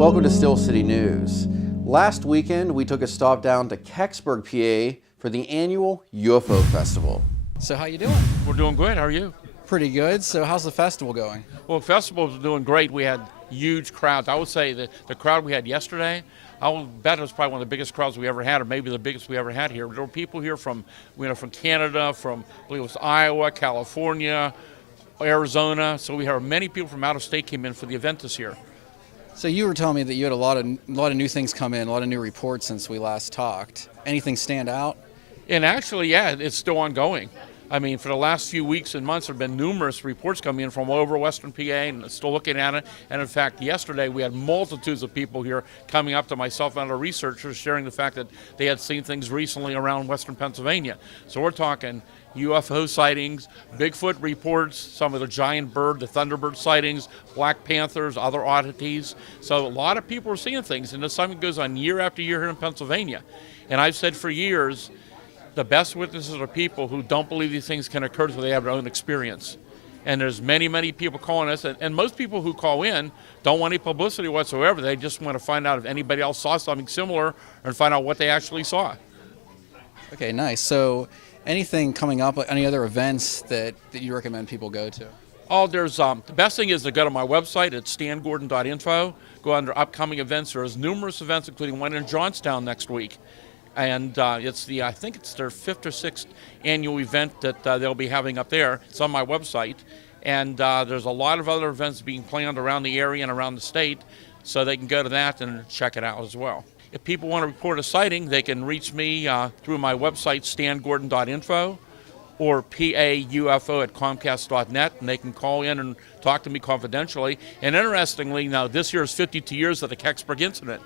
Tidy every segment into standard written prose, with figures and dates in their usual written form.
Welcome to Still City News. Last weekend, we took a stop down to Kecksburg, PA for the annual UFO Festival. So how you doing? We're doing great. How are you? Pretty good. So how's the festival going? Well, the festival's doing great. We had huge crowds. I would say that the crowd we had yesterday, I will bet it was probably one of the biggest crowds we ever had, or maybe the biggest we ever had here. There were people here from Canada, from I believe it was Iowa, California, Arizona. So we had many people from out of state came in for the event this year. So you were telling me that you had a lot of new things come in, a lot of new reports since we last talked. Anything stand out? And actually, yeah, it's still ongoing. I mean, for the last few weeks and months, there have been numerous reports coming in from all over Western PA and still looking at it. And in fact, yesterday we had multitudes of people here coming up to myself and other researchers sharing the fact that they had seen things recently around Western Pennsylvania. So we're talking UFO sightings, Bigfoot reports, some of the giant bird, the Thunderbird sightings, Black Panthers, other oddities. So a lot of people are seeing things, and this something goes on year after year here in Pennsylvania. And I've said for years, the best witnesses are people who don't believe these things can occur until they have their own experience. And there's many, many people calling us, and most people who call in don't want any publicity whatsoever. They just want to find out if anybody else saw something similar and find out what they actually saw. Okay, nice. So anything coming up, any other events that you recommend people go to? Oh, there's the best thing is to go to my website at stangordon.info, go under upcoming events. There's numerous events, including one in Johnstown next week. And I think it's their 5th or 6th annual event that they'll be having up there. It's on my website. And there's a lot of other events being planned around the area and around the state, so they can go to that and check it out as well. If people want to report a sighting, they can reach me through my website, stangordon.info, or paufo@comcast.net, and they can call in and talk to me confidentially. And interestingly, now this year is 52 years of the Kecksburg incident.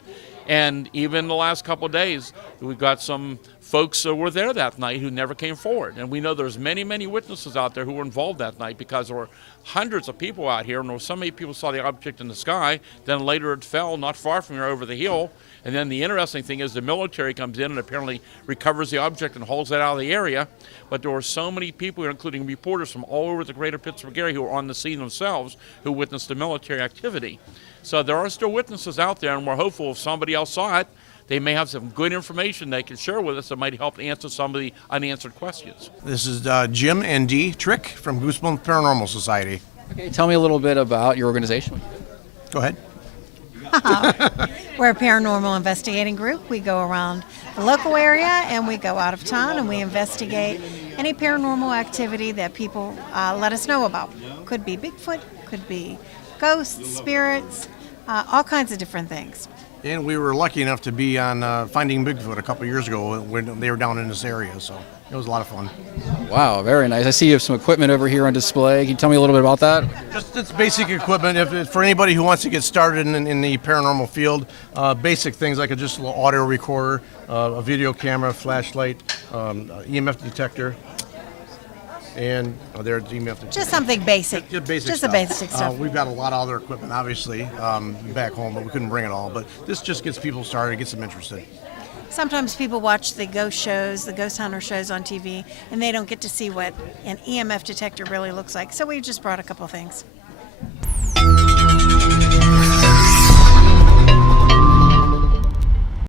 And even the last couple of days, we've got some folks who were there that night who never came forward. And we know there's many, many witnesses out there who were involved that night because there were hundreds of people out here, and there were so many people saw the object in the sky, then later it fell not far from here over the hill. And then the interesting thing is the military comes in and apparently recovers the object and hauls it out of the area. But there were so many people, including reporters from all over the greater Pittsburgh area who were on the scene themselves who witnessed the military activity. So there are still witnesses out there, and we're hopeful if somebody else saw it, they may have some good information they can share with us that might help answer some of the unanswered questions. This is Jim and Dee Trick from Goosebumps Paranormal Society. Okay, tell me a little bit about your organization. Go ahead. We're a paranormal investigating group. We go around the local area and we go out of town and we investigate any paranormal activity that people let us know about. Could be Bigfoot, could be ghosts, spirits, all kinds of different things. And we were lucky enough to be on Finding Bigfoot a couple years ago when they were down in this area, so it was a lot of fun. Wow, very nice. I see you have some equipment over here on display. Can you tell me a little bit about that? Just it's basic equipment for anybody who wants to get started in the paranormal field. Basic things like just a little audio recorder, a video camera, flashlight, EMF detector. And there's EMF detector. Just something basic. Just a basic stuff. We've got a lot of other equipment, obviously, back home, but we couldn't bring it all. But this just gets people started, gets them interested. Sometimes people watch the ghost shows, the ghost hunter shows on TV, and they don't get to see what an EMF detector really looks like. So we just brought a couple things.